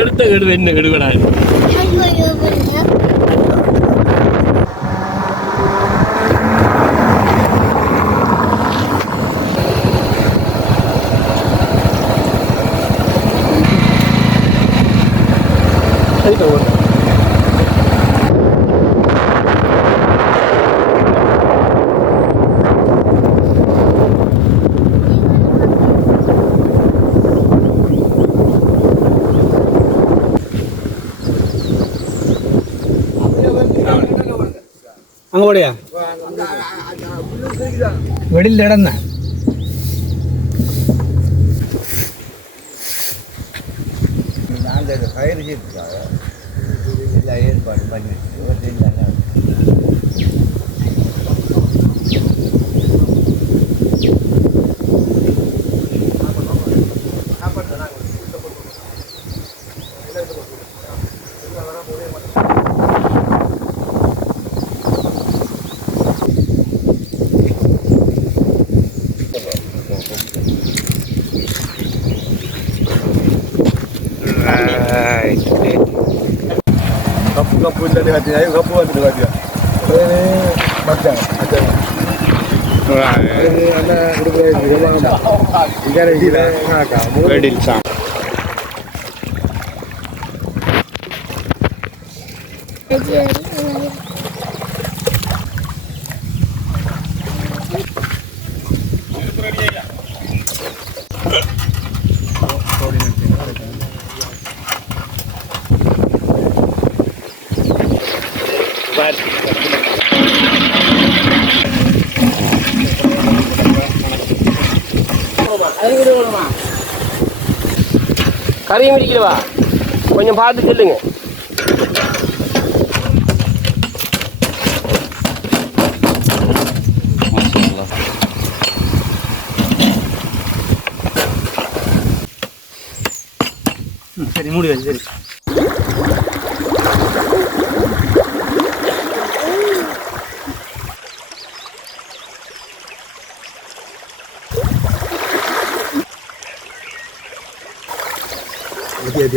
എടുത്ത കേട് തന്നെ കേടുപെടാൻ അങ്ങോടെയാ വെടിയിലിടന്ന ഫയർ ചെയ്തിട്ടാണ് എല്ലാ ഏർപ്പാട് പണിയെടുത്ത് Kapu dari hati ayo kapu dari hati. Ini macam macam. Ini ada berbagai jenis. Ikan ini nak kamu. Bedil sam. கறியும் இருக்கவா கொஞ்சம் பார்த்து சொல்லுங்க. சரி மூடி வை. சரி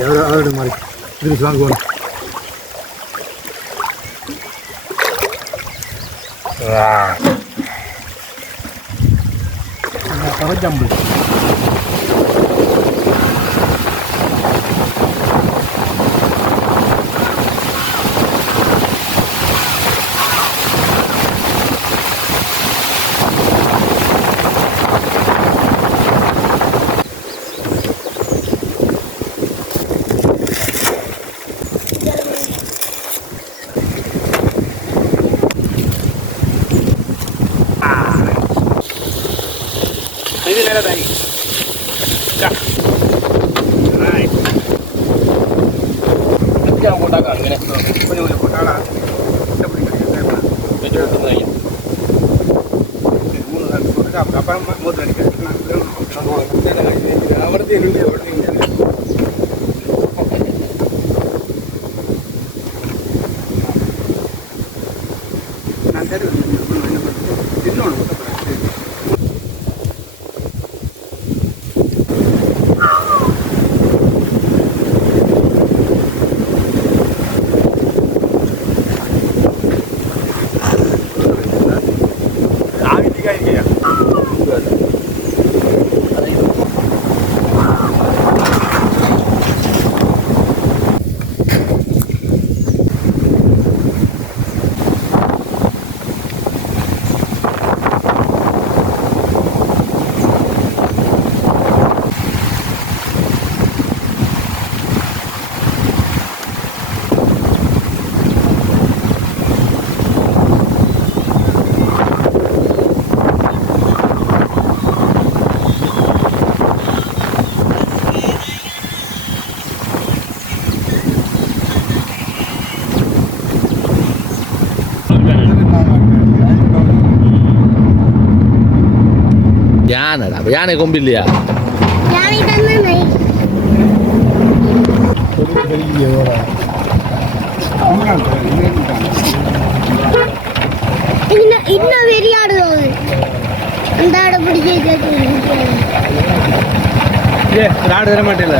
அவரோட மாதிரி திருப்பி வாங்குவோம். Jambu ini ada tadi. Cak. Right. Nanti yang kotakan ini. Boleh kotakan. Kita beri kerja apa? Kerja apa lagi? Mula kan sudah apa mau dari kita. Kalau kita ada ini, awalnya ini awalnya. Nanti ada ini. யானைடா அப்ப யானை கொம்பு இல்லையா யானை தானே இன்னும் வெறியாடுது அந்த ஆடை பிடிச்சி ஆடு தர மாட்டேல